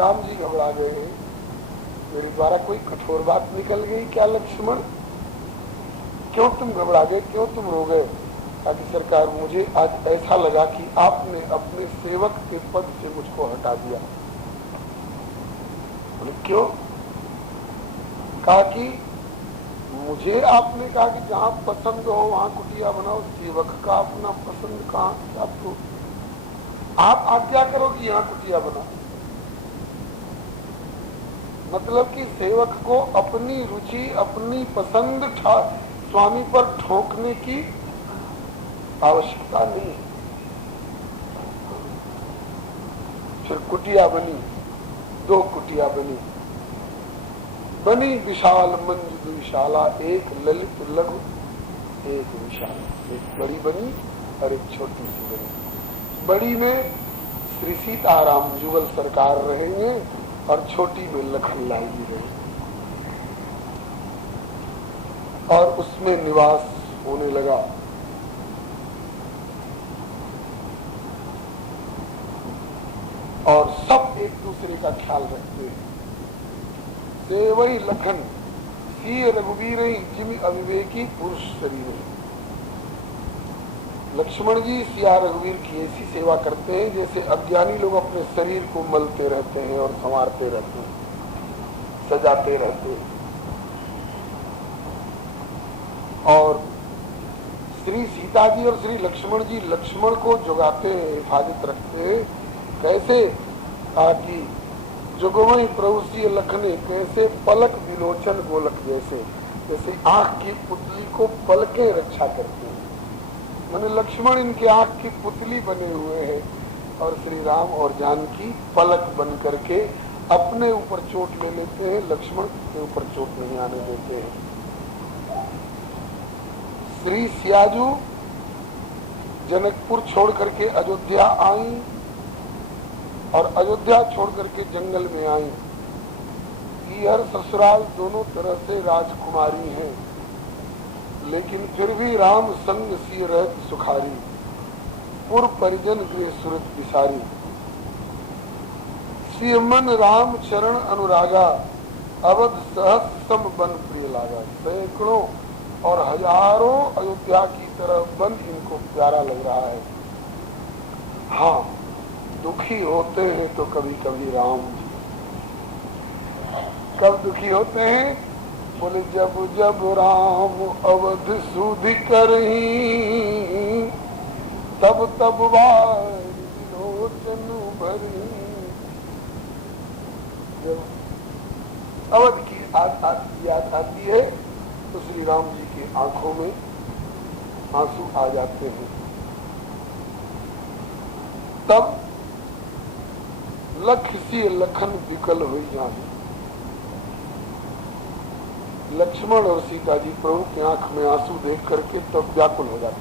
राम जी घबरा गए, मेरे द्वारा कोई कठोर बात निकल गई क्या लक्ष्मण? क्यों तुम घबरा गए, क्यों तुम रो गए? ताकि सरकार मुझे आज ऐसा लगा कि आपने अपने सेवक के पद से मुझको हटा दिया। बोले क्यों? कहा कि मुझे आपने कहा कि जहां पसंद हो वहां कुटिया बनाओ, सेवक का अपना पसंद कहां? आपको आप आज्ञा करो कि यहाँ कुटिया बनाओ। मतलब कि सेवक को अपनी रुचि अपनी पसंद स्वामी पर ठोकने की आवश्यकता नहीं है। फिर कुटिया बनी, 2 कुटिया बनी विशाल मंज विशाला, एक ललित लघु एक विशाल, एक बड़ी बनी और एक छोटी सी बनी। बड़ी में श्री सीताराम जुगल सरकार रहेंगे और छोटी में लखन लाई जी रहेंगे, और उसमें निवास होने लगा। और सब एक दूसरे का ख्याल रखते हैं। से वही लखन सी रघुवीर जिमि अविवेकी पुरुष शरीर। लक्ष्मण जी सिया रघुवीर की ऐसी सेवा करते हैं जैसे अज्ञानी लोग अपने शरीर को मलते रहते हैं और संवारते रहते हैं, सजाते रहते हैं। और श्री सीता जी और श्री लक्ष्मण जी लक्ष्मण को जुगाते हैं, हिफाजत रखते हैं। कैसे? ताकि जुगवई प्रभु सी लखने, कैसे पलक विलोचन गोलक, जैसे आंख की पुतली को पलकें रक्षा करते हैं। मैंने लक्ष्मण इनके आंख की पुतली बने हुए हैं और श्री राम और जानकी पलक बन करके अपने ऊपर चोट ले लेते हैं, लक्ष्मण के ऊपर चोट नहीं आने देते हैं। श्री सियाजू जनकपुर छोड़ करके अयोध्या आई और अयोध्या छोड़ करके जंगल में आई। हर ससुराल दोनों तरह से राजकुमारी हैं, लेकिन फिर भी राम संग सी रहत सुखारी, पुर परिजन गृह सुरत विसारी। सियमन राम चरण अनुरागा, अवध सहस सम बन प्रिय लागा। सैकड़ों और हजारों अयोध्या की तरह बन इनको प्यारा लग रहा है। हाँ, दुखी होते हैं तो कभी कभी राम जी। कब दुखी होते हैं? बोले जब जब राम अवध सुध करहीं, तब तब लोचन भरी। जब अवध की याद आती है तो श्री राम जी की आंखों में आंसू आ जाते हैं। तब लख सी लखन विकल हुई जाने। लक्ष्मण और सीता जी प्रभु की आंख में आंसू देख करके तब व्याकुल हो जाते।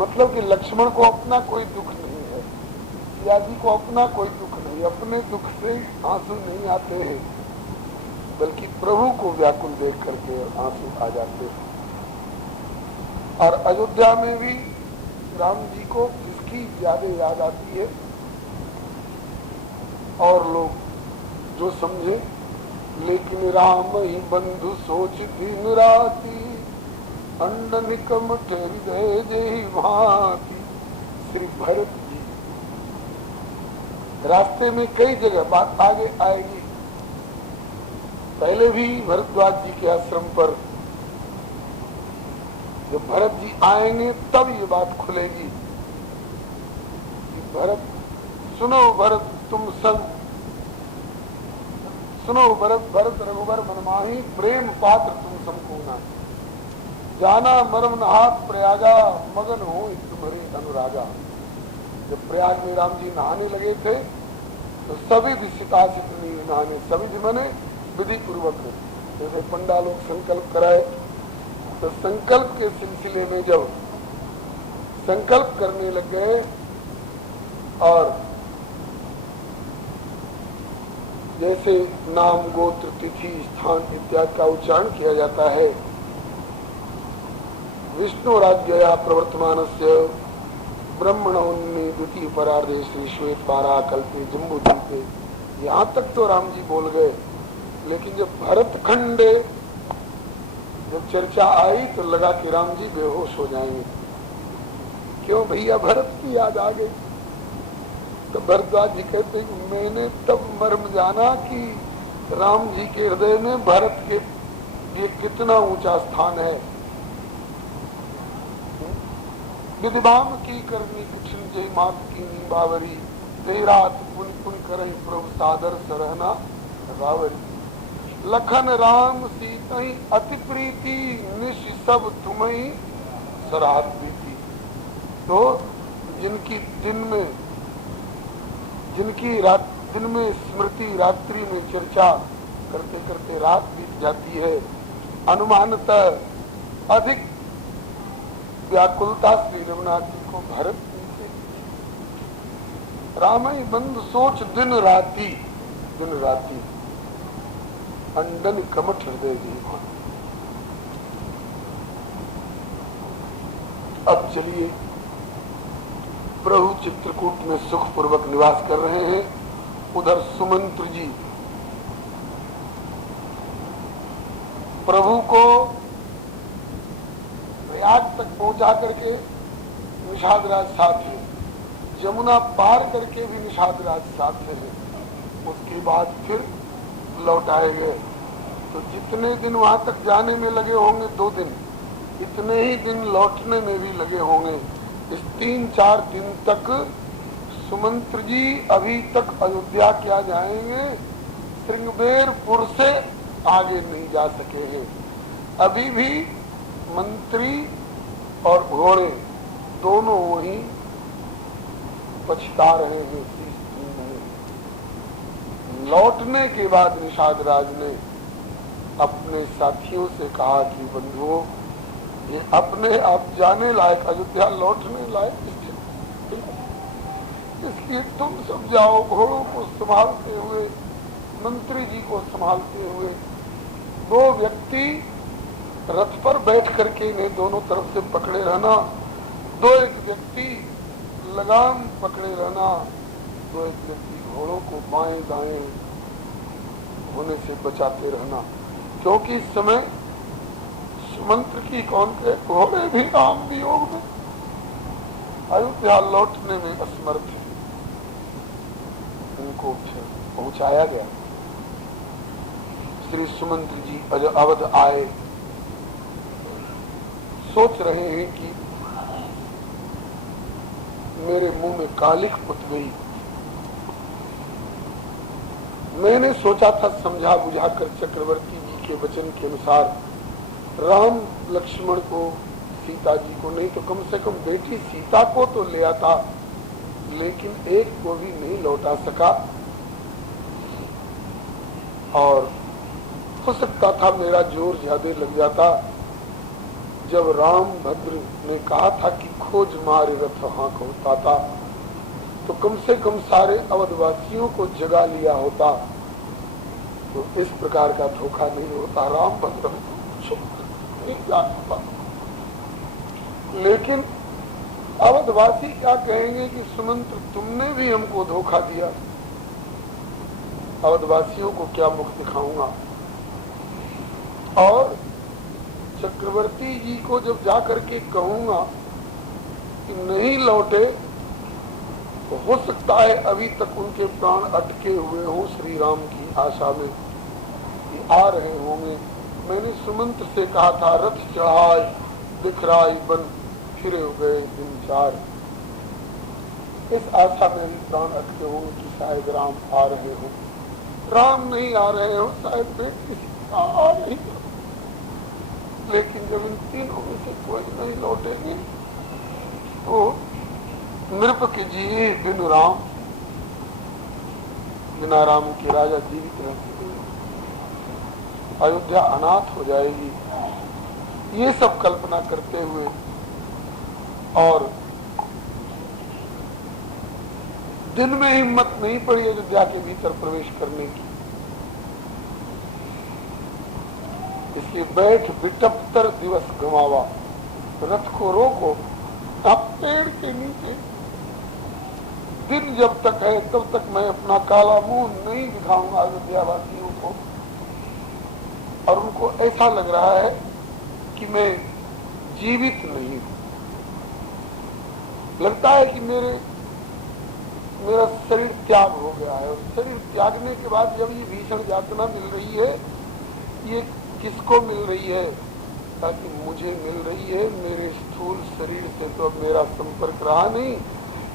मतलब कि लक्ष्मण को अपना कोई दुख नहीं है, सीता जी को अपना कोई दुख नहीं, अपने दुख से आंसू नहीं आते हैं, बल्कि प्रभु को व्याकुल देख करके आंसू आ जाते हैं। और अयोध्या में भी राम जी को जिसकी ज्यादा याद आती है, और लोग जो समझे, लेकिन राम ही बंधु सोच दिन राती, अंडन कमठ हृदय जय भांति। श्री भरत जी, रास्ते में कई जगह बात आगे आएगी। पहले भी भरद्वाज जी के आश्रम पर जब भरत जी आएंगे तब ये बात खुलेगी कि भरत, सुनो भरत तुम संग, सुनो भरत भरत रघुबर मनमाही, प्रेम पात्र तुम समकोना। जाना मरम नहात प्रयागा, मगन हो तुम्हारी अनुरागा। जब प्रयाग में राम जी नहाने लगे थे तो सभी दिशितासित नहाने, सभी मैंने विधि पूर्वक में, जैसे पंडा लोग संकल्प कराए तो संकल्प के सिलसिले में जब संकल्प करने लग गए और जैसे नाम गोत्र तिथि स्थान इत्यादि का उच्चारण किया जाता है। विष्णु राज्ञया प्रवर्तमानस्य ब्रह्मणोन्नी द्वितीय परार्धे श्री श्वेत पारा कल्पे जम्बूद्वीपे यहाँ तक तो राम जी बोल गए, लेकिन जब भरत खंडे जब चर्चा आई तो लगा कि राम जी बेहोश हो जाएंगे। क्यों भैया, भरत की याद आ गई। तो भरद्वाज जी कहते मैंने तब मर्म जाना कि राम जी के हृदय में भरत के ये कितना ऊंचा स्थान है। विद्वान की करनी कुछ जय मात की नीबावरी, तेरात पुन पुन करही प्रभु सादर सरहना रावरी। लखन राम सीतई अति प्रीति, निश सब तुम्ही सराहत प्रीति। तो जिनकी दिन में स्मृति, रात्रि में चर्चा करते करते रात बीत जाती है, अनुमानतः अधिक व्याकुलता श्री रघुनाथ जी को भरत से। रामई बंद सोच दिन राती अंडन कमठ हृदय जीवन। अब चलिए, प्रभु चित्रकूट में सुख पूर्वक निवास कर रहे हैं। उधर सुमंत्र जी प्रभु को प्रयाग तक पहुंचा करके निषाद राज साथ है, यमुना पार करके भी निषाद राज साथ है। उसके बाद फिर लौट आए गए। तो जितने दिन वहां तक जाने में लगे होंगे 2 दिन, इतने ही दिन लौटने में भी लगे होंगे। इस 3-4 दिन तक सुमंत्र जी अभी तक अयोध्या क्या जाएंगे, श्रृंगबेरपुर से आगे नहीं जा सके हैं। अभी भी मंत्री और घोड़े दोनों वही पछता रहे हैं। लौटने के बाद निषाद राज ने अपने साथियों से कहा कि बंधुओं, ये अपने आप जाने लायक, अयोध्या लौटने लायक, इसलिए तुम सब जाओ घोड़ों को संभालते हुए, मंत्री जी को संभालते हुए। 2 व्यक्ति रथ पर बैठ करके इन्हें दोनों तरफ से पकड़े रहना, 2-1 व्यक्ति लगाम पकड़े रहना, 2-1 व्यक्ति घोड़ों को बाएं दाएं होने से बचाते रहना। क्योंकि इस समय सुमंत्र की कौन के घोड़े भी राम वियोग में अयोध्या लौटने में असमर्थ है। उनको पहुंचाया गया। श्री सुमंत्र जी अवध आए, सोच रहे हैं कि मेरे मुंह में कालिख उठ गई। मैंने सोचा था समझा बुझा कर चक्रवर्ती जी के वचन के अनुसार राम लक्ष्मण को, सीता जी को नहीं तो कम से कम बेटी सीता को तो ले आता, लेकिन एक को भी नहीं लौटा सका। और हो सकता था मेरा जोर ज्यादा लग जाता। जब राम भद्र ने कहा था कि खोज मारे रथ हाँक होता था, तो कम से कम सारे अवधवासियों को जगा लिया होता, तो इस प्रकार का धोखा नहीं होता। राम भद्र नहीं जान पाता। लेकिन अवधवासी क्या कहेंगे कि सुमंत्र तुमने भी हमको धोखा दिया। अवधवासियों को क्या मुख दिखाऊंगा। और चक्रवर्ती जी को जब जाकर के कहूंगा कि नहीं लौटे, तो हो सकता है अभी तक उनके प्राण अटके हुए हों श्री राम की आशा में कि आ रहे होंगे। मैंने सुमंत्र से कहा था रथ चढ़ाए दिखराई बन फिरे गए दिन 4। इस आशा में भी प्राण अटके होंगे कि शायद राम आ रहे हो। राम नहीं आ रहे हो, शायद बेटी आ रही हो। लेकिन जब इन तीनों में से कोई नहीं लौटेंगे तो नृप के जी बिन राम, बिना राम के राजा जीवित रह सकेंगे, अयोध्या अनाथ हो जाएगी। ये सब कल्पना करते हुए और दिन में हिम्मत नहीं पड़ी अयोध्या के भीतर प्रवेश करने की। इसलिए बैठ विटप्तर दिवस गंवावा, रथ को रोको, आप पेड़ के नीचे दिन जब तक है तब तक मैं अपना काला मुंह नहीं दिखाऊंगा अयोध्यावासियों को। और उनको ऐसा लग रहा है कि मैं जीवित नहीं हूं, लगता है कि मेरा शरीर त्याग हो गया है। और शरीर त्यागने के बाद जब ये भीषण यातना मिल रही है, ये किसको मिल रही है? ताकि मुझे मिल रही है। मेरे स्थूल शरीर से तो अब मेरा संपर्क रहा नहीं।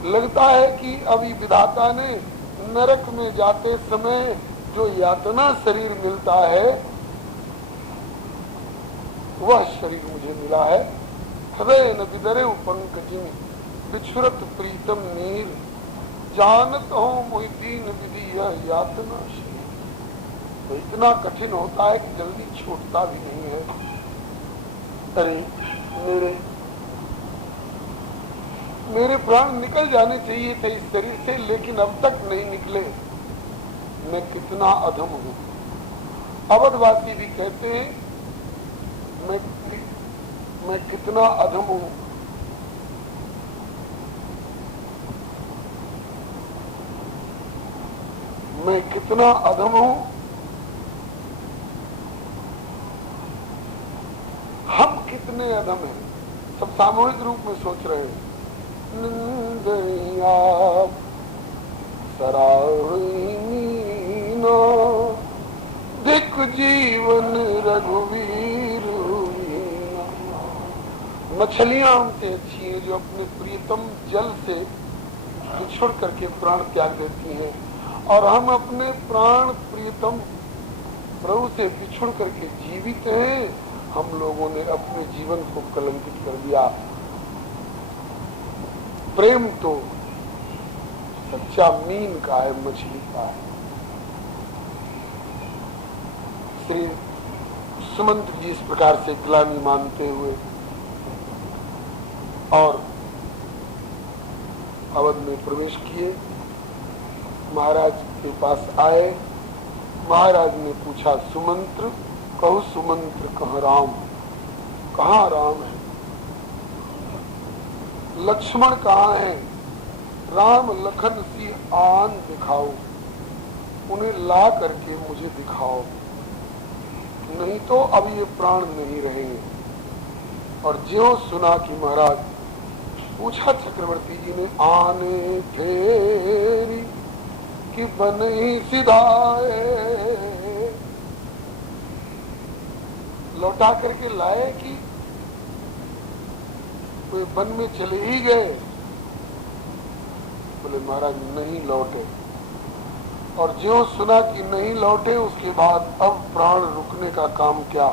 लगता है कि अभी विधाता ने नरक में जाते समय जो यातना शरीर मिलता है वह शरीर मुझे मिला है। हृदय न विदरे पंकजिन बिछुरत प्रीतम नीर, जानत हो मोहि दीन विधि यह यातना शरीर। तो इतना कठिन होता है कि जल्दी छूटता भी नहीं है। अरे मेरे प्राण निकल जाने चाहिए थे इस शरीर से, लेकिन अब तक नहीं निकले। मैं कितना अधम हूं। अवधवासी भी कहते हैं मैं कितना अधम हूं। मैं कितना अधम हूं। हम कितने अधम हैं, सब सामूहिक रूप में सोच रहे हैं। नंदरिया सराहीना दिक जीवन रघुवीर। मछलियां हमसे अच्छी हैं जो अपने प्रियतम जल से बिछुड़ करके प्राण त्याग देती हैं, और हम अपने प्राण प्रियतम प्रभु से बिछुड़ करके जीवित हैं। हम लोगों ने अपने जीवन को कलंकित कर दिया। प्रेम तो सच्चा मीन का है, मछली का है। श्री सुमंत जी इस प्रकार से ग्लानि मानते हुए और अवध में प्रवेश किए। महाराज के पास आए। महाराज ने पूछा, सुमंत्र कहु सुमंत्र कहाँ राम? कहाँ राम है? लक्ष्मण कहाँ है? राम लखन सी आन दिखाओ, उन्हें ला करके मुझे दिखाओ, नहीं तो अब ये प्राण नहीं रहेंगे। और ज्यों सुना कि महाराज पूछा चक्रवर्ती जी ने, आने फेरी कि बन सिधाए, लौटा करके लाए कि कोई वन में चले ही गए? बोले महाराज नहीं लौटे। और ज्यों सुना कि नहीं लौटे, उसके बाद अब प्राण रुकने का काम क्या?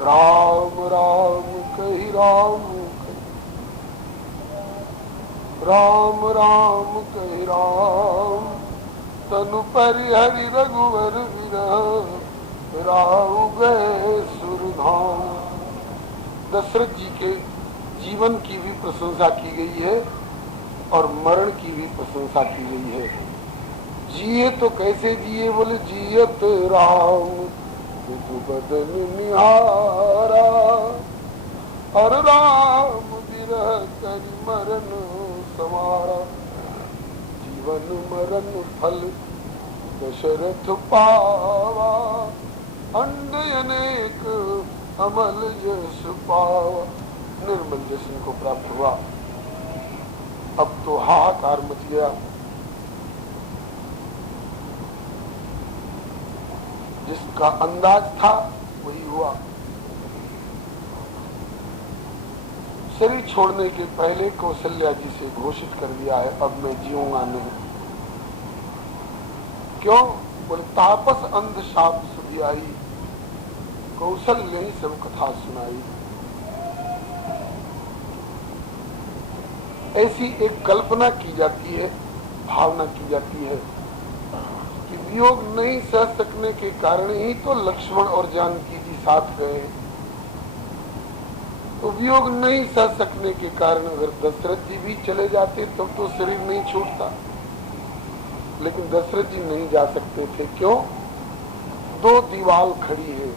राम राम कही राम राम राम कही राम, तनु परिहरि रघुवर विरह राहु गए सुरधाम। दशरथ जी के जीवन की भी प्रशंसा की गई है और मरण की भी प्रशंसा की गई है। जिए तो कैसे जिए? बोले जियत राम विधु बदन निहारा, और राम विरह कर मरण समारा। जीवन मरण फल दशरथ पावा, अंड अनेक अमल यश पावा। निर्मल यश को प्राप्त हुआ। अब तो हाहाकार मच गया। जिसका अंदाज था वही हुआ। शरीर छोड़ने के पहले कौशल्या जी से घोषित कर दिया है, अब मैं जीऊंगा नहीं। क्यों? बोले तापस अंध शाप सुधी आई, कौशल्य ही सब कथा सुनाई। ऐसी एक कल्पना की जाती है, भावना की जाती है कि वियोग नहीं सह सकने के कारण ही तो लक्ष्मण और जानकी जी साथ गए। तो वियोग नहीं सह सकने के कारण अगर दशरथ जी भी चले जाते तब तो शरीर नहीं छूटता, लेकिन दशरथ जी नहीं जा सकते थे। क्यों? दो दीवाल खड़ी है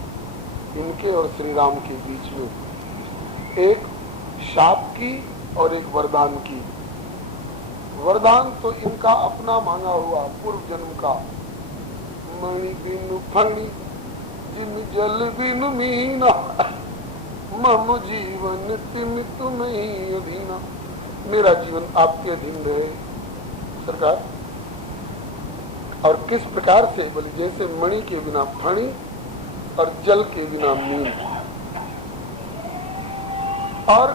इनके और श्री राम के बीच में, एक शाप की और एक वरदान की। वरदान तो इनका अपना मांगा हुआ पूर्व जन्म का। मणि बिनु फणि जिन जल बिनु मीना, मम जीवन तिम तुम्हें अधीना। मेरा जीवन आपके अधीन रहे सरकार। और किस प्रकार से? बोले जैसे मणि के बिना फणी और जल के बिना मीन। और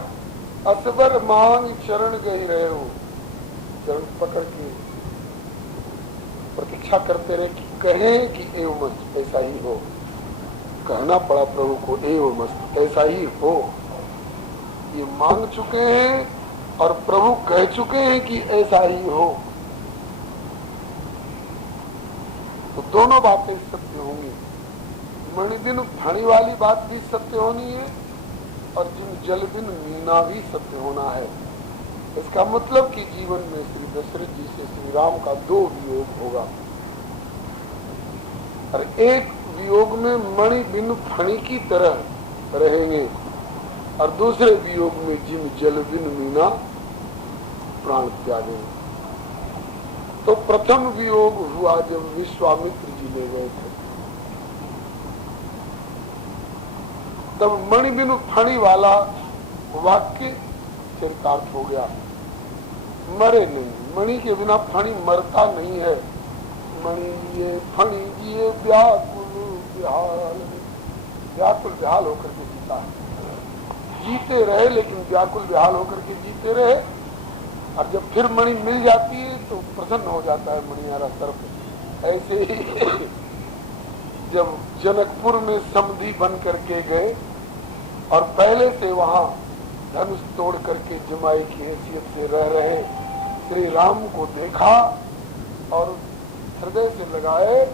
असबर मांग चरण गई रहे हो, चरण पकड़ के प्रतीक्षा करते रहे कि कहें कि एवं मस्त ऐसा ही हो। कहना पड़ा प्रभु को एवं मस्त ऐसा ही हो। ये मांग चुके हैं और प्रभु कह चुके हैं कि ऐसा ही हो। तो दोनों बातें सत्य होंगी। मणि बिन फणी वाली बात भी सत्य होनी है और जिन जल बिन मीना भी सत्य होना है। इसका मतलब कि जीवन में श्री दशरथ जी से श्री राम का 2 वियोग होगा। और एक वियोग में मणि बिन फणी की तरह रहेंगे और दूसरे वियोग में जिन जल बिन मीना प्राण त्यागेंगे। तो प्रथम वियोग हुआ जब विश्वामित्र जी ले गए थे, तब मणि बिनु फणी वाला वाक्य चरितार्थ हो गया। मरे नहीं, मणि के बिना फणी मरता नहीं है। मणि ये फणी ये व्याकुल विहाल, व्याकुल विहाल होकर के जीता है। जीते रहे लेकिन व्याकुल विहाल होकर के जीते रहे। और जब फिर मणि मिल जाती है तो प्रसन्न हो जाता है मणियारा सर्प। ऐसे ही जब जनकपुर में समधी बन करके गए और पहले से वहां धनुष तोड़ करके जमाई की हैसियत से रह रहे श्री राम को देखा और हृदय से लगाए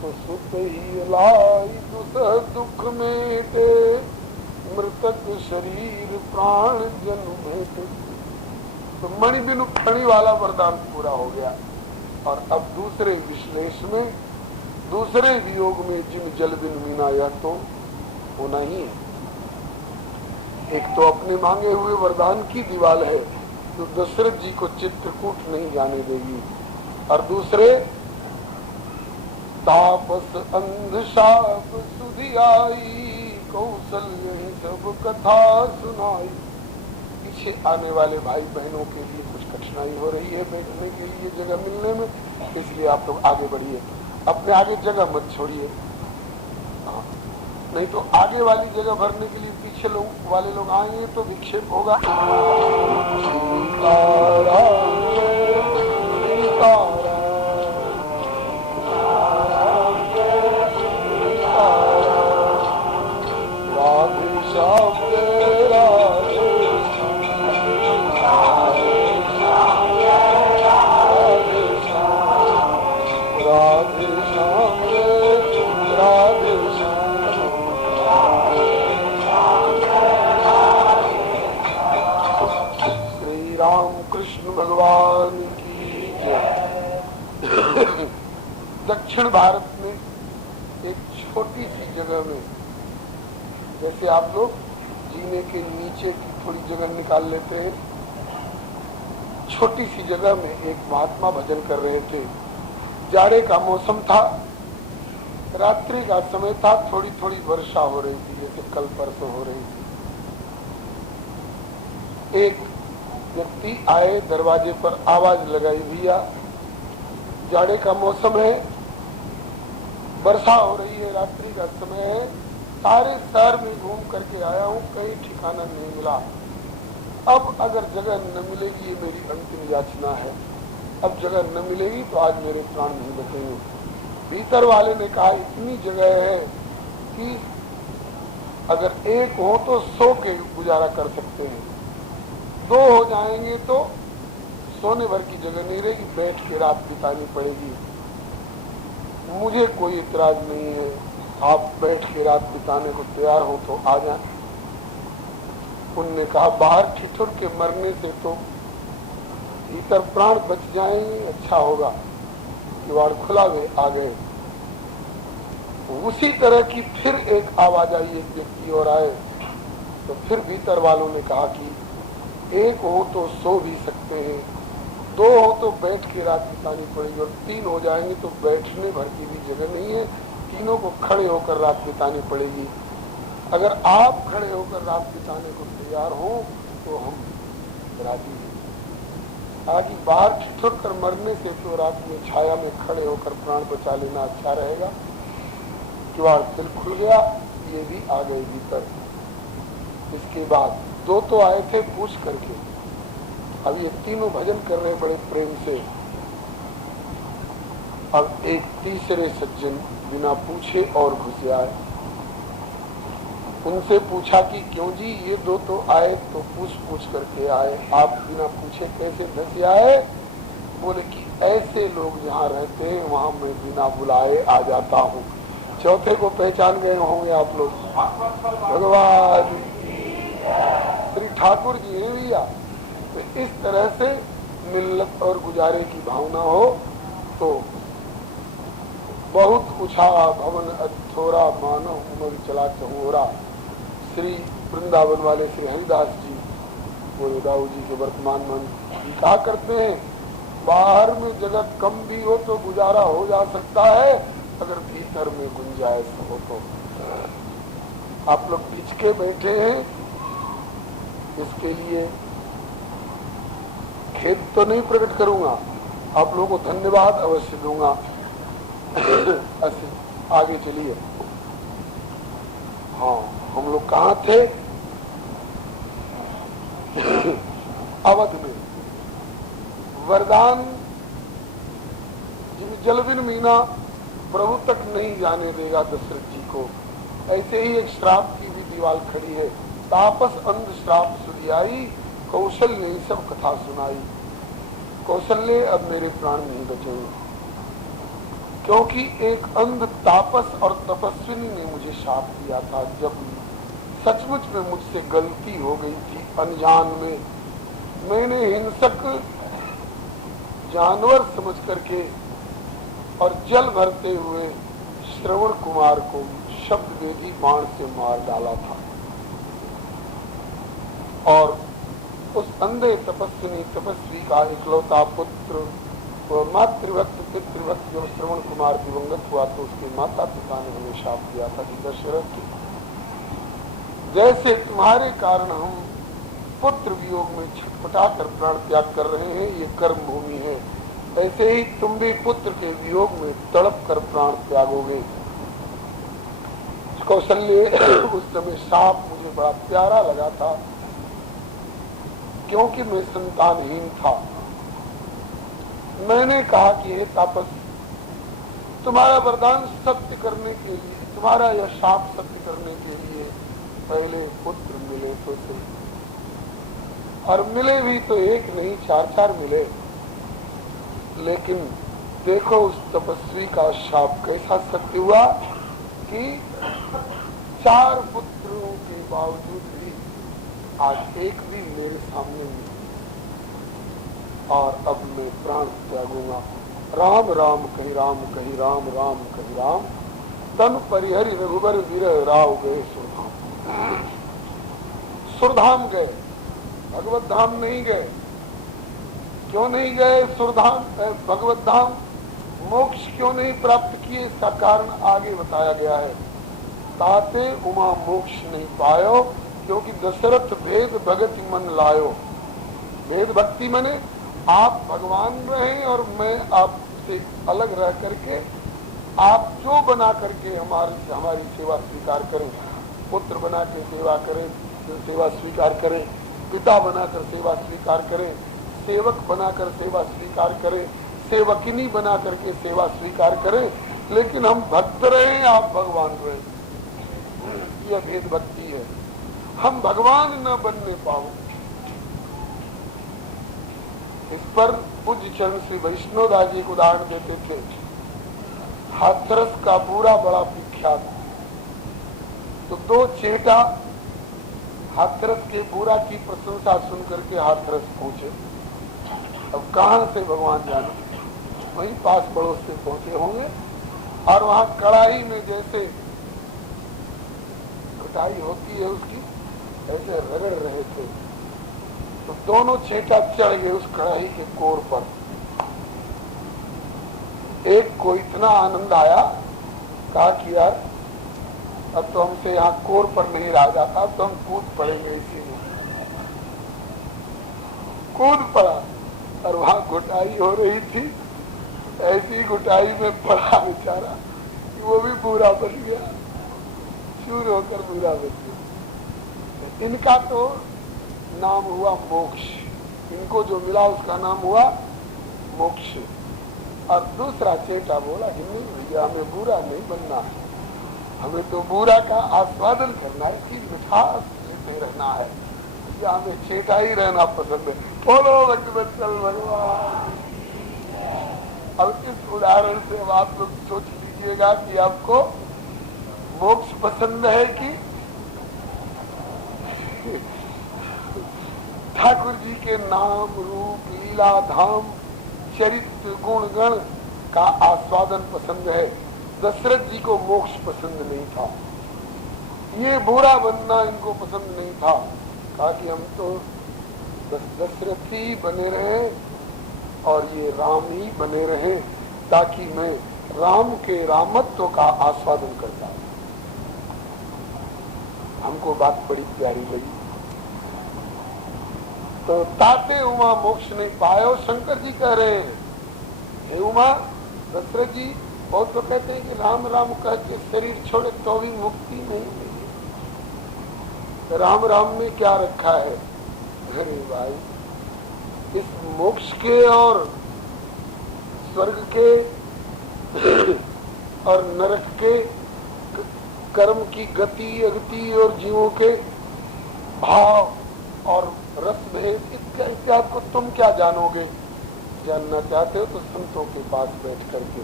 तो सुत ही लाई दुख मेटे, मृतक शरीर प्राण जन भेटे। तो मणि बिनु फणी वाला वरदान पूरा हो गया। और अब दूसरे विश्लेष में दूसरे वियोग में जिन जल बिन मीना, यह तो होना ही है। एक तो अपने मांगे हुए वरदान की दीवाल है जो दशरथ जी को चित्रकूट नहीं जाने देगी। और दूसरे तापस अंधशाप सुधि आई, कौशल्य सब कथा सुनाई। पीछे आने वाले भाई बहनों के लिए कुछ कठिनाई हो रही है बैठने के लिए जगह मिलने में, इसलिए आप लोग आगे बढ़िए, अपने आगे जगह मत छोड़िए। नहीं तो आगे वाली जगह भरने के लिए पीछे लोग वाले लोग आएंगे तो विक्षेप होगा। भगवान की दक्षिण भारत में एक छोटी सी जगह में, जैसे आप लोग जीने के नीचे की थोड़ी जगह निकाल लेते हैं, छोटी सी जगह में एक महात्मा भजन कर रहे थे। जाड़े का मौसम था, रात्रि का समय था, थोड़ी थोड़ी वर्षा हो रही थी जैसे कल परसों हो रही थी। एक व्यक्ति आए, दरवाजे पर आवाज लगाई, भैया जाड़े का मौसम है, वर्षा हो रही है, रात्रि का समय है, सारे शहर में घूम करके आया हूँ, कहीं ठिकाना नहीं मिला। अब अगर जगह न मिलेगी, ये मेरी अंतिम याचना है, अब जगह न मिलेगी तो आज मेरे प्राण नहीं बचेंगे। भीतर वाले ने कहा इतनी जगह है कि अगर एक हो तो 100 के गुजारा कर सकते हैं, 2 हो जाएंगे तो सोने भर की जगह नहीं रहेगी, बैठ के रात बितानी पड़ेगी। मुझे कोई इतराज नहीं है, आप बैठ के रात बिताने को तैयार हो तो आ जाए। उनने कहा बाहर ठिठुर के मरने से तो भीतर प्राण बच जाएंगे, अच्छा होगा। किवाड़ खुला हुए आ गए। उसी तरह की फिर एक आवाज आई, एक व्यक्ति और आए, तो फिर भीतर वालों ने कहा कि एक हो तो सो भी सकते हैं, दो हो तो बैठ के रात बितानी पड़ेगी, और तीन हो जाएंगे तो बैठने भर की भी जगह नहीं है, तीनों को खड़े होकर रात बितानी पड़ेगी। अगर आप खड़े होकर रात बिताने को तैयार हो तो हम राजी हैं। आगे बाहर ठिठुर कर मरने से तो रात में छाया में खड़े होकर प्राण बचा लेना अच्छा रहेगा। किवाड़ दिल खुल गया, ये भी आ गए भीतर। इसके बाद दो तो आए थे पूछ करके, अब ये तीनों भजन कर रहे बड़े प्रेम से। अब एक तीसरे सज्जन बिना पूछे और घुसे आए। उनसे पूछा कि क्यों जी, ये दो तो आए तो पूछ करके आए, आप बिना पूछे कैसे धसे आए? बोले कि ऐसे लोग जहाँ रहते हैं वहाँ मैं बिना बुलाए आ जाता हूँ। चौथे को पहचान गए होंगे आप लोग, भगवान श्री ठाकुर जी हैं भैया। तो इस तरह से मिल्लत और गुजारे की भावना हो तो बहुत उछा भवन अथोरा मानो उमर चला चहोरा। श्री वृंदावन वाले श्री हरिदास जी बोले दाऊ जी के वर्तमान मन कहा करते हैं, बाहर में जगह कम भी हो तो गुजारा हो जा सकता है, अगर भीतर में गुंजाइश हो तो। आप लोग पिछके बैठे हैं, इसके लिए खेद तो नहीं प्रकट करूंगा, आप लोगों को धन्यवाद अवश्य दूंगा। आगे चलिए। हाँ, हम लोग कहाँ थे? अवध में। वरदान जलबिन मीना प्रभु तक नहीं जाने देगा दशरथ जी को। ऐसे ही एक श्राप की भी दीवार खड़ी है, तापस अंध श्राप सुधियाई, कौशल ने सब कथा सुनाई। कौशल्य अब मेरे प्राण नहीं बचेंगे, क्योंकि एक अंध तापस और तपस्विनी ने मुझे शाप दिया था। जब सचमुच में मुझसे गलती हो गई थी, अनजान में मैंने हिंसक जानवर समझ करके और जल भरते हुए श्रवण कुमार को शब्द वेदी बाण से मार डाला था। और उस अंधे तपस्वी का इकलौता पुत्र मातृभक्त पितृभक्त जब श्रवण कुमार दिवंगत हुआ तो उसके माता पिता ने हमें शाप दिया था कि दशरथ, जैसे तुम्हारे कारण हम पुत्र वियोग में छटपटा कर प्राण त्याग कर रहे हैं, ये कर्म भूमि है, ऐसे ही तुम भी पुत्र के वियोग में तड़प कर प्राण त्यागोगे। कौशल्य उस समय शाप मुझे बड़ा प्यारा लगा था, क्योंकि मैं संतानहीन था। मैंने कहा कि हे तापस, तुम्हारा वरदान सत्य करने के लिए, तुम्हारा यह शाप सत्य करने के लिए पहले पुत्र मिले तो सही, और मिले भी तो एक नहीं चार चार मिले। लेकिन देखो उस तपस्वी का शाप कैसा सत्य हुआ कि 4 पुत्रों के बावजूद भी आज एक भी मेरे सामने नहीं, और अब मैं प्राण त्यागूंगा। राम राम कही राम कही राम राम कही राम, तन परिहरि रघुबर विरह राव गए सुरधाम। सुरधाम गए, भगवत धाम नहीं गए। क्यों नहीं गए सुरधाम भगवत धाम? मोक्ष क्यों नहीं प्राप्त किए? इसका कारण आगे बताया गया है। ताते उमा मोक्ष नहीं पायो, क्योंकि दशरथ भेद भगति मन लायो। भेद भक्ति मने आप भगवान रहें और मैं आपसे अलग रह करके आप जो बना करके हमारी सेवा स्वीकार करें। पुत्र बना के सेवा करें, सेवा स्वीकार करें, पिता बनाकर सेवा स्वीकार करें, सेवक बनाकर सेवा स्वीकार करें, सेवकिनी बना करके सेवा स्वीकार करें, लेकिन हम भक्त रहे, आप भगवान रहे। यह भेद भक्ति है। हम भगवान न बनने पाओ। इस पर पूज्य चरण श्री वैष्णोदास जी को उदाहरण देते थे। हाथरस का बूरा बड़ा विख्यात, तो 2 चेटा हाथरस के बूरा की प्रशंसा सुन करके हाथरस पहुंचे। अब कहां से भगवान जाने, वहीं पास पड़ोस से पहुंचे होंगे, और वहां कड़ाही में जैसे कटाई होती है उसकी, ऐसे रगड़ रहे थे। तो दोनों चेटा चढ़ गए उस कढ़ाई के कोर पर। एक को इतना आनंद आया, कहा कि यार अब तो हमसे यहाँ कोर पर नहीं रहा जाता, तो हम कूद पड़ेंगे इसी में। कूद पड़ा और वहां घुटाई हो रही थी। ऐसी घुटाई में पड़ा बेचारा कि वो भी बुरा बन गया, चूर होकर बुरा बन गया। इनका तो नाम हुआ मोक्ष, इनको जो मिला उसका नाम हुआ मोक्ष। और दूसरा चेटा बोला कि नहीं भैया, हमें बुरा नहीं बनना है, हमें तो बुरा का आस्वादन करना है, कि मिठास लेते रहना है, या हमें चेटा ही रहना पसंद है। बोलो भगवत्सल भगवान। अब इस उदाहरण से अब आप लोग सोच लीजिएगा कि आपको मोक्ष पसंद है कि ठाकुर जी के नाम रूप लीला धाम चरित्र गुण गण का आस्वादन पसंद है। दशरथ जी को मोक्ष पसंद नहीं था, ये बुरा बनना इनको पसंद नहीं था। कहा कि हम तो दशरथ ही बने रहे और ये राम ही बने रहे, ताकि मैं राम के रामत्व का आस्वादन करता हूं। हमको बात बड़ी प्यारी लगी। तो ताते उमा मोक्ष नहीं पायो, शंकर जी कह रहे हैं, हे उमा, दशरथ जी बहुत तो कहते हैं कि राम राम कह के शरीर छोड़े तो भी मुक्ति नहीं मिली। राम राम में क्या रखा है? अरे भाई, इस मोक्ष के और स्वर्ग के और नरक के कर्म की गति अगति और जीवों के भाव और रस भेद इत्यादि को तुम क्या जानोगे? जानना चाहते हो तो संतों के पास बैठ करके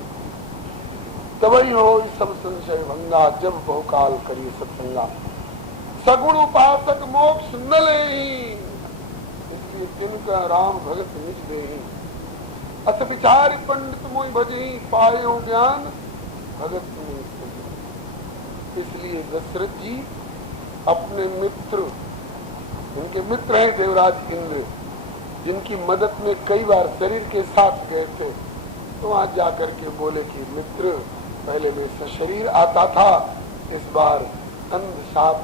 तबई हो सब संशय भंगा, जब बहुकाल करिए सत्संगा। सगुण उपासक मोक्ष न लेही, इसलिए जिनका राम भगत निज देही। अस विचार पंडित मोहि भजही, पायो ज्ञान भगत में। इसलिए दशरथ जी अपने मित्र, उनके मित्र हैं देवराज इंद्र, जिनकी मदद में कई बार शरीर के साथ गए थे, तो वहां जाकर के बोले कि मित्र, पहले मैं सशरीर आता था, इस बार अंध शाप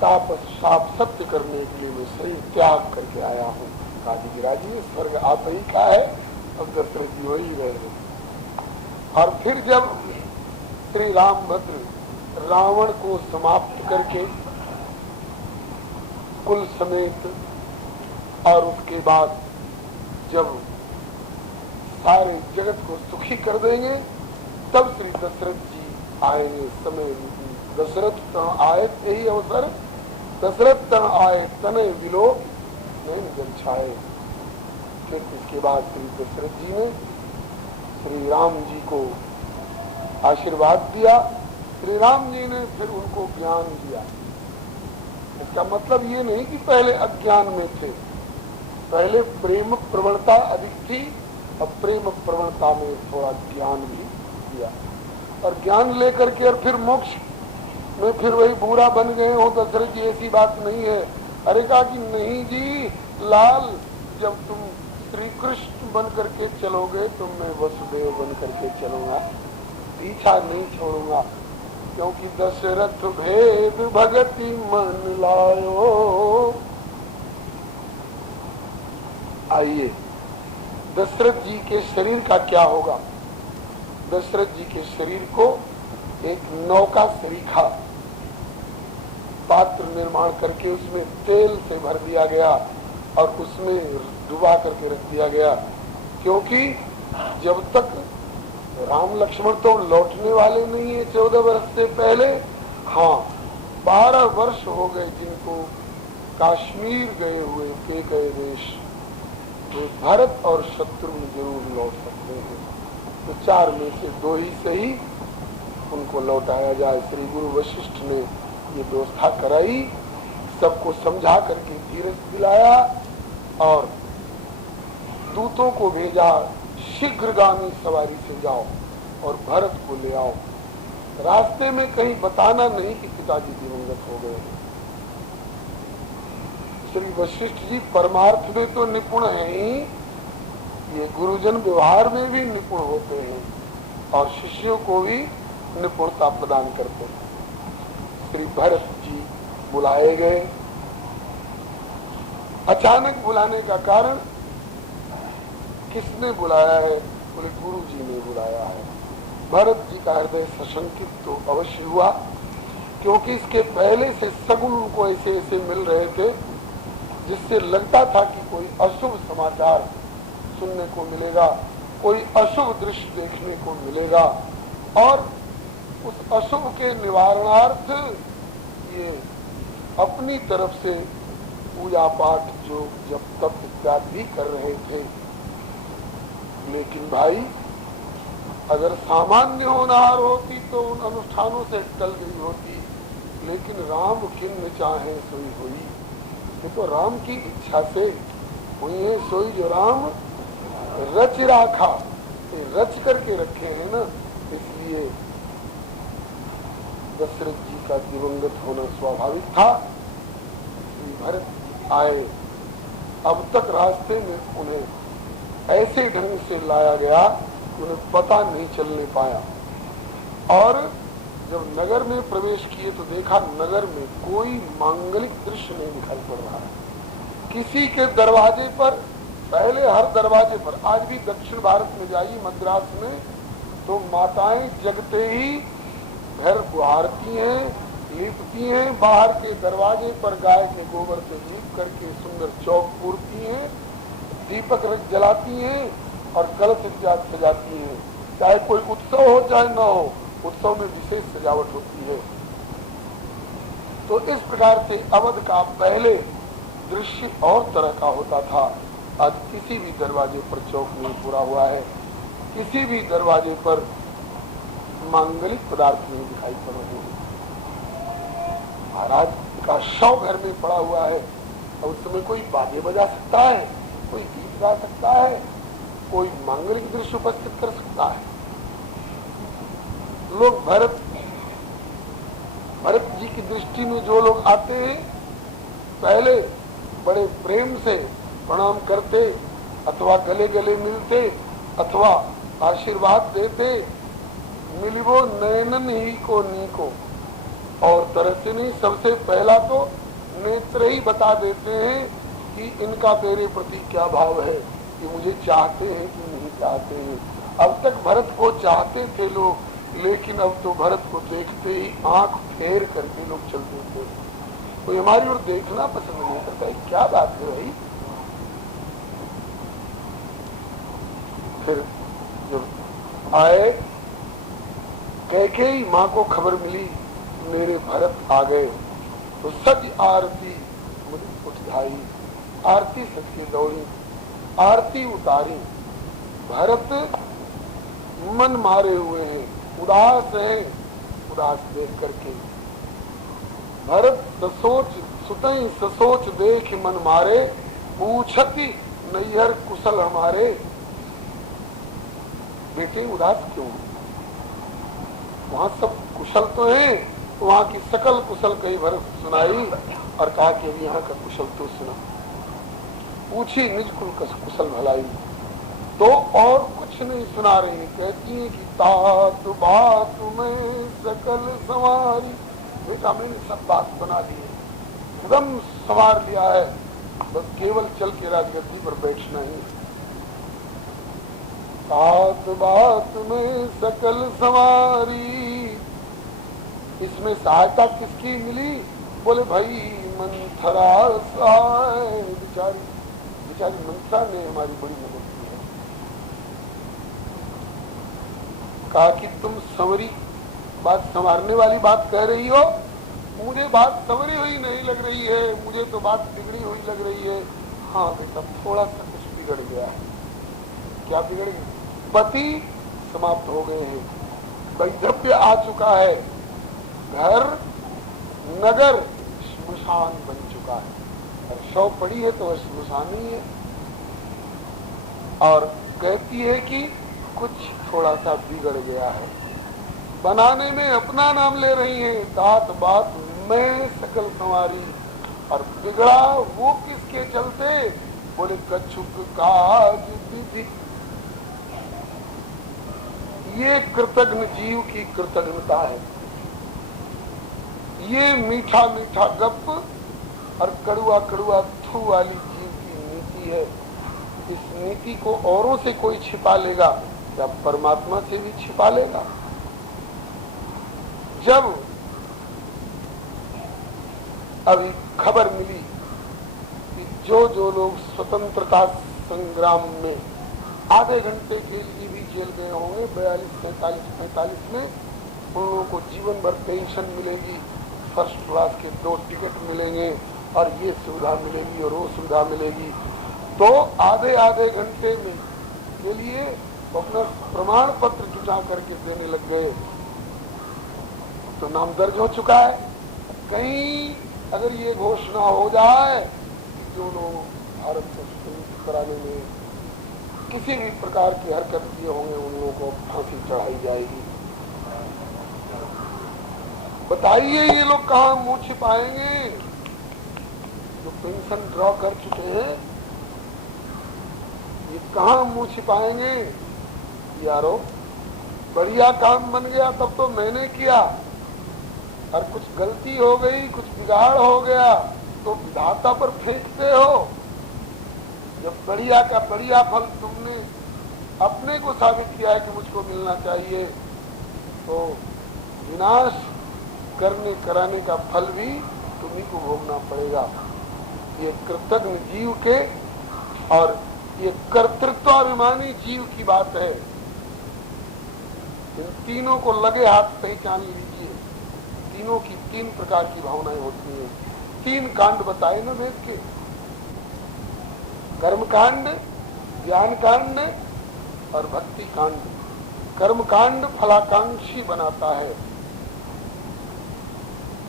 तापस शाप सत्य करने के लिए मैं शरीर त्याग करके आया हूँ। काजी गिराजी में स्वर्ग आप ही का है, अब दशरथ जी वही रहे। और फिर जब श्री रामभद्र रावण को समाप्त करके कुल समेत, और उसके बाद जब सारे जगत को सुखी कर देंगे, तब श्री दशरथ जी आएंगे। समय दशरथ तन आए, यही अवसर दशरथ तन आए तने विलो नहीं जल छाए। फिर इसके बाद श्री दशरथ जी ने श्री राम जी को आशीर्वाद दिया। श्री राम जी ने फिर उनको ज्ञान दिया। इसका मतलब ये नहीं कि पहले अज्ञान में थे, पहले प्रेम प्रवणता अधिक थी और प्रेम प्रवणता में थोड़ा ज्ञान भी दिया, और ज्ञान लेकर के और फिर मोक्ष में फिर वही बुरा बन गए हो। दशरथ जी ऐसी बात नहीं है। अरे कहा कि नहीं जी लाल, जब तुम श्री कृष्ण बन करके चलोगे तो मैं वसुदेव बन करके चलूंगा, पीछा नहीं छोड़ूंगा, क्योंकि दशरथ भेद भगति मन लायो। आइए, दशरथ जी के शरीर का क्या होगा? दशरथ जी के शरीर को एक नौका सरीखा पात्र निर्माण करके उसमें तेल से भर दिया गया और उसमें डुबा करके रख दिया गया, क्योंकि जब तक राम लक्ष्मण तो लौटने वाले नहीं है 14 वर्ष से पहले। हाँ, 12 वर्ष हो गए जिनको कश्मीर गए हुए के गए देश, तो भरत और शत्रुघ्न जरूर लौट सकते हैं। तो 4 में से 2 ही सही उनको लौटाया जाए। श्री गुरु वशिष्ठ ने ये व्यवस्था कराई, सबको समझा करके धीरज दिलाया और दूतों को भेजा, शीघ्रगामी सवारी से जाओ और भरत को ले आओ। रास्ते में कहीं बताना नहीं कि पिताजी दिवंगत हो गए। श्री वशिष्ठ जी परमार्थ में तो निपुण है ही, ये गुरुजन व्यवहार में भी निपुण होते हैं और शिष्यों को भी निपुणता प्रदान करते हैं। श्री भरत जी बुलाए गए। अचानक बुलाने का कारण, किसने बुलाया है? बोले गुरु जी ने बुलाया है। भरत जी का हृदय सशंकित तो अवश्य हुआ, क्योंकि इसके पहले से सगुन उनको ऐसे ऐसे मिल रहे थे जिससे लगता था कि कोई अशुभ समाचार सुनने को मिलेगा, कोई अशुभ दृश्य देखने को मिलेगा, और उस अशुभ के निवारणार्थ ये अपनी तरफ से पूजा पाठ जो जब तप इत्यादि भी कर रहे थे। लेकिन भाई, अगर सामान्य होनहार होती तो उन अनुष्ठानों से टल गई होती, लेकिन राम किन्न चाहे सोई हुई। ये तो राम की इच्छा से हुई है सोई, जो राम रच राखा, रच करके रखे हैं ना, इसलिए दशरथ जी का दिवंगत होना स्वाभाविक था। भरत आए, अब तक रास्ते में उन्हें ऐसे ढंग से लाया गया कि उन्हें पता नहीं चलने पाया, और जब नगर में प्रवेश किए तो देखा नगर में कोई मांगलिक दृश्य नहीं दिखाई पड़ रहा है। किसी के दरवाजे पर, पहले हर दरवाजे पर, आज भी दक्षिण भारत में जाइए मद्रास में, तो माताएं जगते ही घर बुहारती हैं, लीपती हैं, बाहर के दरवाजे पर गाय के गोबर से लीप करके सुंदर चौक पूरती हैं, दीपक रख जलाती हैं और कलश इत्यादि सजाती हैं। चाहे कोई उत्सव हो चाहे न हो, उत्सव में विशेष सजावट होती है। तो इस प्रकार से अवध का पहले दृश्य और तरह का होता था। आज किसी भी दरवाजे पर चौक नहीं पूरा हुआ है, किसी भी दरवाजे पर मांगलिक पदार्थ नहीं दिखाई पड़ रहे हैं। महाराज का शव घर में पड़ा हुआ है, और उस समय कोई बाजे बजा सकता है, कोई गीत गा सकता है, कोई मांगलिक दृश्य उपस्थित कर सकता है। लोग भरत जी की दृष्टि में जो लोग आते हैं, पहले बड़े प्रेम से प्रणाम करते, अथवा गले गले मिलते, अथवा आशीर्वाद देते, मिलवो नयनन ही को नीको, और तरह से नहीं, सबसे पहला तो नेत्र ही बता देते हैं कि इनका तेरे प्रति क्या भाव है, कि मुझे चाहते हैं कि नहीं चाहते हैं। अब तक भरत को चाहते थे लोग, लेकिन अब तो भरत को देखते ही आंख फेर करके लोग चलते थे। कोई हमारी ओर देखना पसंद नहीं करता है, क्या बात है भाई। फिर जब आए, कैकेयी माँ को खबर मिली मेरे भरत आ गए, तो सज आरती मुझे उठाई, आरती सज के दौड़ी, आरती उतारी। भरत मन मारे हुए हैं, उदास है, उदास देख करके भरत ससोच सुतई ससोच देख मन मारे, पूछती नैहर कुशल हमारे। बेटे उदास क्यों? वहां सब कुशल तो है, वहां की सकल कुशल कई भरत सुनाई और कहा कि अभी यहाँ का कुशल तो सुना। पूछी निज कुल कुशल भलाई, तो और कुछ नहीं सुना रही। कहती है कि तात बात में सकल संवारी। बेटा मैंने सब बात बना ली है, एकदम संवार लिया है, बस केवल चल के राजगद्दी पर बैठना ही। तात बात में सकल संवारी, इसमें सहायता किसकी मिली? बोले भाई मंथरा सहाय, बेचारी मंथरा ने हमारी बड़ी मदद की है। कहा कि तुम संवरी बात, संवारने वाली बात कह रही हो, मुझे बात संवरी हुई नहीं लग रही है, मुझे तो बात बिगड़ी हुई लग रही है। हाँ बेटा थोड़ा सा कुछ बिगड़ गया है। क्या बिगड़ गया? पति समाप्त हो गए हैं, वैधव्य आ चुका है, घर नगर श्मशान बन चुका है, और शव पड़ी है तो वह श्मशान ही है। और कहती है कि कुछ थोड़ा सा बिगड़ गया है, बनाने में अपना नाम ले रही है। तात बात में सकल संवारी, और बिगड़ा वो किसके चलते? बोले कछुक काज विधि। ये कृतज्ञ जीव की कृतज्ञता है। ये मीठा मीठा गप और कड़ुआ कड़ुआ थू वाली जीव की नीति है। इस नीति को औरों से कोई छिपा लेगा या परमात्मा से भी छिपा लेगा। जब अभी खबर मिली कि जो लोग स्वतंत्रता संग्राम में आधे घंटे के लिए भी जेल गए होंगे 42, 43, 45 में, उन लोगों को जीवन भर पेंशन मिलेगी, फर्स्ट क्लास के 2 टिकट मिलेंगे और ये सुविधा मिलेगी और वो सुविधा मिलेगी। तो आधे घंटे में के लिए अपना प्रमाण पत्र जुटा करके देने लग गए। तो नाम दर्ज हो चुका है। कहीं अगर ये घोषणा हो जाए कि जो लोग भारत को स्वतंत्र कराने में किसी भी प्रकार की हरकत किए होंगे उन लोगों को फांसी चढ़ाई जाएगी। बताइए ये लोग कहाँ मुंह छिपाएंगे? जो पेंशन ड्रॉ कर चुके हैं ये कहाँ मुंह छिपाएंगे? यारो बढ़िया काम बन गया तब तो मैंने किया, और कुछ गलती हो गई, कुछ बिगाड़ हो गया तो विधाता पर फेंकते हो। जब बढ़िया का बढ़िया फल तुमने अपने को साबित किया है कि मुझको मिलना चाहिए, तो विनाश करने कराने का फल भी तुम्ही को भोगना पड़ेगा। ये कृतज्ञ जीव के और ये कर्तृत्वाभिमानी जीव की बात है। इन तीनों को लगे हाथ पहचान लीजिए। तीनों की 3 प्रकार की भावनाएं होती हैं। 3 कांड बताए ना वेद के, कर्म कांड, ज्ञान कांड और भक्ति कांड। कर्म कांड फलाकांक्षी बनाता है,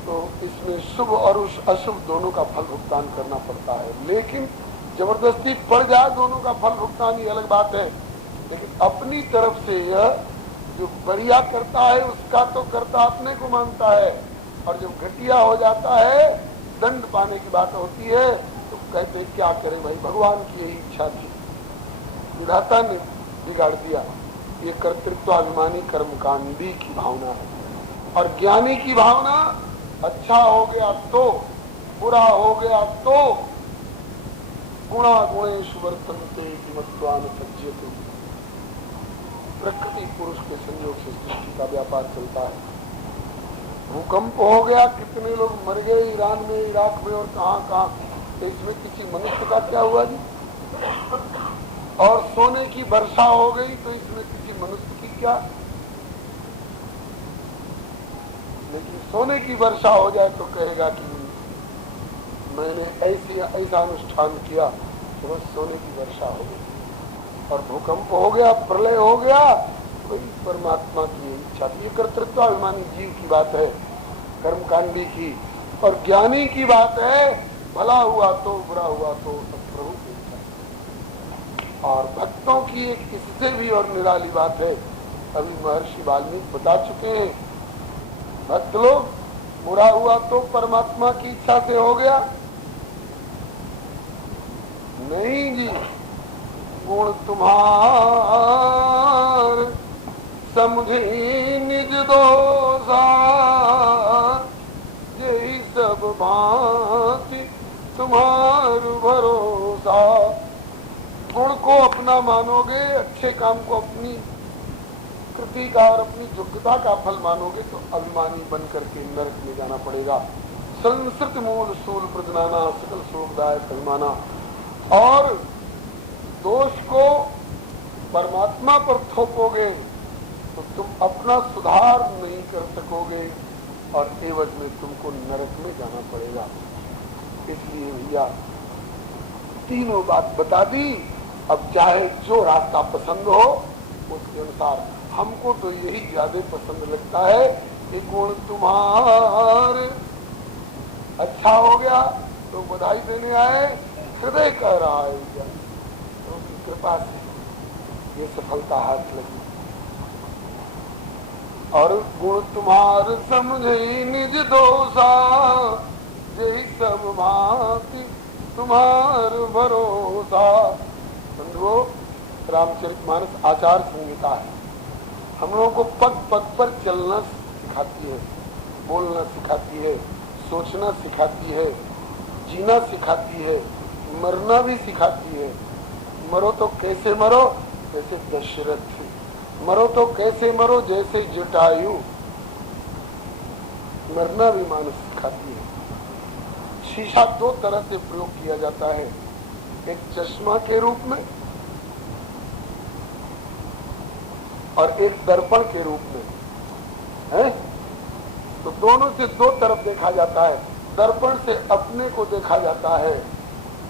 तो इसमें शुभ और अशुभ दोनों का फल भुगतान करना पड़ता है। लेकिन जबरदस्ती पड़ जाए दोनों का फल भुगतान ये अलग बात है। लेकिन अपनी तरफ से यह जो बढ़िया करता है उसका तो करता अपने को मानता है, और जब घटिया हो जाता है दंड पाने की बात होती है तो कहते क्या करें भाई, भगवान की यही इच्छा थी, विधाता ने बिगाड़ दिया। ये कर्तृत्वाभिमानी कर्मकांडी की भावना है। और ज्ञानी की भावना अच्छा हो गया तो, बुरा हो गया तो, गुणा गुणेषु वर्तन्ते किमत्वान सज्जते। प्रकृति पुरुष के संयोग से सृष्टि का व्यापार चलता है। भूकंप हो गया, कितने लोग मर गए ईरान में, इराक में और कहां, तो इसमें किसी मनुष्य का क्या हुआ जी? और सोने की वर्षा हो गई तो इसमें किसी मनुष्य की क्या? लेकिन सोने की वर्षा हो जाए तो कहेगा कि मैंने ऐसा अनुष्ठान किया तो बस सोने की वर्षा हो गई। और भूकंप हो गया, प्रलय हो गया, तो परमात्मा की इच्छा थी। कर्तृत्वाभिमानी जीव की बात है, कर्मकांडी की। और ज्ञानी की बात है, भला हुआ तो बुरा हुआ तो सब प्रभु की इच्छा। और भक्तों की एक इससे भी और निराली बात है, अभी महर्षि वाल्मीकि बता चुके हैं। भक्त लोग बुरा हुआ तो परमात्मा की इच्छा से हो गया, नहीं जी, गुण तुम्हार समझे निज दोषा, यही सब भांति तुम्हार भरोसा। गुण को अपना मानोगे, अच्छे काम को अपनी कृति का और अपनी योग्यता का फल मानोगे तो अभिमानी बन करके नरक में जाना पड़ेगा। संस्कृत मूल सूल प्रजनाना सकल शोकदायक अभिमाना। और दोष को परमात्मा पर थोपोगे तो तुम अपना सुधार नहीं कर सकोगे और एवज में तुमको नरक में जाना पड़ेगा। इसलिए भैया तीनों बात बता दी। अब चाहे जो रास्ता पसंद हो उसके अनुसार, हमको तो यही ज्यादा पसंद लगता है कि गुण तुम्हार अच्छा हो गया तो बधाई देने आए, हृदय कह रहा है तो उसकी कृपा से ये सफलता हाथ लगी। और गुण तुम्हार समझे निज दोषा, यही सब भांति तुम्हार भरोसा। बंधुओं, रामचरितमानस आचार संहिता है, हम लोगों को पग पग पर चलना सिखाती है, बोलना सिखाती है, सोचना सिखाती है, जीना सिखाती है, मरना भी सिखाती है। मरो तो कैसे मरो, जैसे दशरथ, मरो तो कैसे मरो जैसे जटायु। मरना भी मानस सिखाती है। शीशा दो तरह से प्रयोग किया जाता है, एक चश्मा के रूप में और एक दर्पण के रूप में है। तो दोनों से दो तरफ देखा जाता है। दर्पण से अपने को देखा जाता है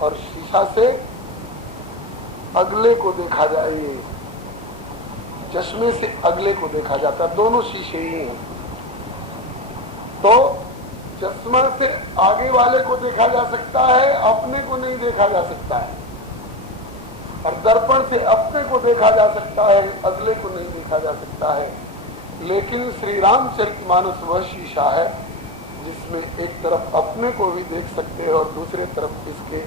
और शीशा से अगले को देखा जाए, चश्मे से अगले को देखा जाता है। दोनों शीशे ही हैं। तो चश्मा से आगे वाले को देखा जा सकता है, अपने को नहीं देखा जा सकता है। और दर्पण से अपने को देखा जा सकता है, अगले को नहीं देखा जा सकता है। लेकिन श्री रामचरितमानस वह शीशा है जिसमें एक तरफ अपने को भी देख सकते हैं और दूसरे तरफ इसके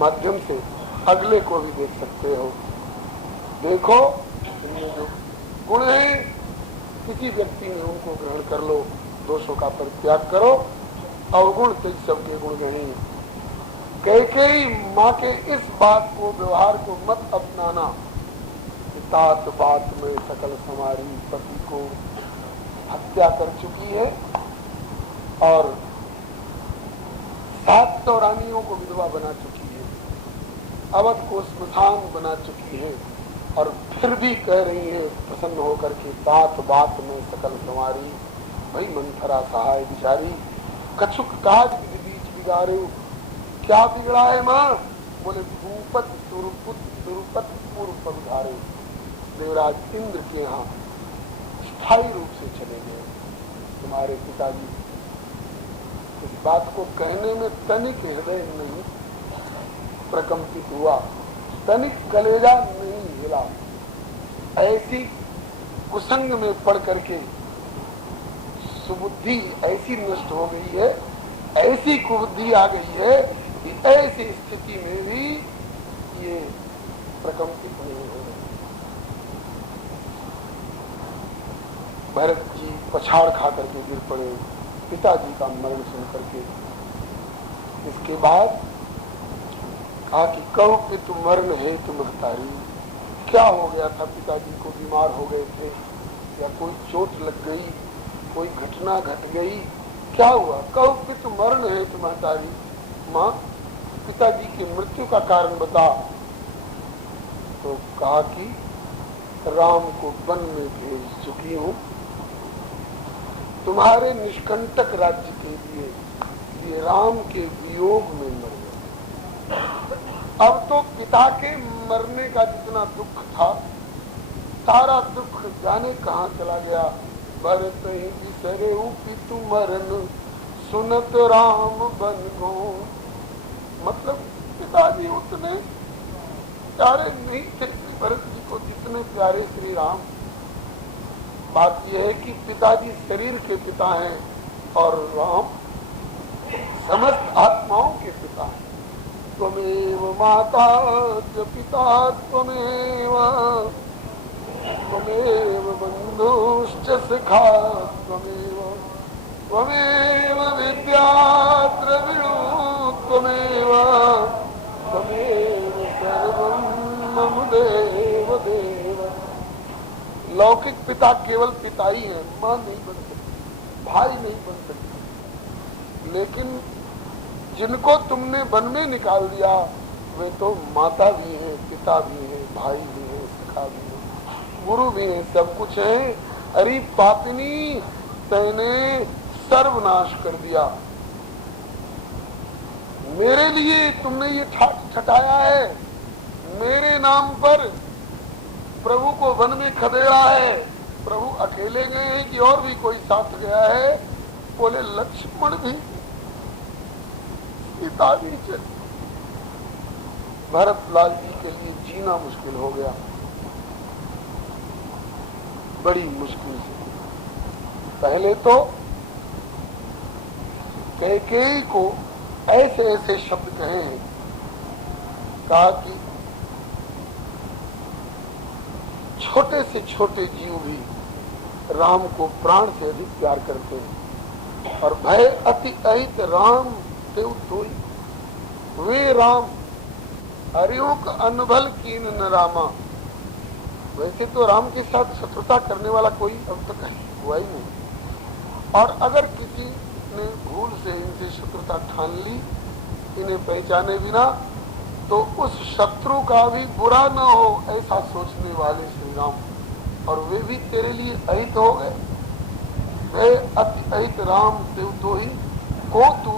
माध्यम से अगले को भी देख सकते हो। देखो, इनमें जो गुण है किसी व्यक्ति में उनको ग्रहण कर लो, दोषों का परित्याग करो। अवगुण तेज सबके गुण गणी। कैकेयी माँ के इस बात को, व्यवहार को मत अपनाना। तात बात में सकल समारी, पति को हत्या कर चुकी है और 700 रानियों को विधवा बना चुकी है, अवध को स्मशान बना चुकी है और फिर भी कह रही है प्रसन्न होकर के, तात बात में सकल संवारी। भाई मंथरा सहाय बिचारी, कछुक काज बीच बिगाड़े। क्या बिगड़ा है माँ? बोले भूपत सुरपत पूर्व पधारे। देवराज इंद्र के यहाँ स्थायी रूप से चले गए तुम्हारे पिताजी। इस बात को कहने में तनिक हृदय नहीं प्रकंपित हुआ, तनिक कलेजा नहीं हिला। ऐसी कुसंग में पड़ करके सुबुद्धि ऐसी नष्ट हो गई है, ऐसी कुबुद्धि आ गई है कि ऐसी स्थिति में भी ये प्रकंपित नहीं हो रही। भरत जी पछाड़ खा करके गिर पड़े पिताजी का मरण सुन करके। इसके बाद कहा कि कहो कि तुम मरण है तुम महतारी। क्या हो गया था? पिताजी को बीमार हो गए थे या कोई चोट लग गई, कोई घटना घट गई, क्या हुआ? कहो कि तुम मरण है तुम महतारी। माँ, पिताजी की मृत्यु का कारण बता। तो कहा कि राम को वन में भेज चुकी हूँ तुम्हारे निष्कंटक राज्य के लिए। ये राम के वियोग में मर गए। अब तो पिता के मरने का जितना दुख था, सारा दुख जाने कहाँ चला गया। भरत ही बिसरे पितु मरण, सुनत राम बन गो। मतलब पिताजी उतने प्यारे नहीं थे भरत जी को जितने प्यारे श्री राम। बात यह है कि पिताजी शरीर के पिता हैं और राम समस्त आत्माओं के पिता हैं। त्वमेव माता च पिता त्वमेव, त्वमेव बन्धुश्च सखा त्वमेव, त्वमेव विद्या द्रविणो त्वमेव, त्वमेव सर्वं मम देव देव। लौकिक पिता केवल पिता ही है, माँ नहीं बन सकती, भाई नहीं बन सकती। लेकिन जिनको तुमने वन में निकाल दिया वे तो माता भी है, पिता भी है, भाई भी है, सखा भी है, गुरु भी है, सब कुछ है। अरे पापिनी, तैने सर्वनाश कर दिया। मेरे लिए तुमने ये ठटाया है, मेरे नाम पर प्रभु को वन में खदेड़ा है। प्रभु अकेले गए हैं कि और भी कोई साथ गया है? बोले लक्ष्मण भी, सीता भी चली। भरत लाल जी के लिए जीना मुश्किल हो गया, बड़ी मुश्किल से। पहले तो कैकेयी को ऐसे ऐसे शब्द कहे हैं, कहा कि छोटे से छोटे जीव भी राम को प्राण से अधिक प्यार करते हैं, और भय अति अहित राम देव तोई, वे राम हरियों का अनभल कीन न रामा। वैसे तो राम के साथ शत्रुता करने वाला कोई अब तक हुआ ही नहीं, और अगर किसी ने भूल से इनसे शत्रुता ठान ली इन्हें पहचाने बिना, तो उस शत्रु का भी बुरा न हो ऐसा सोचने वाले श्री राम, और वे भी तेरे लिए अहित हो गए। वे अति अहित राम देव तो ही को तू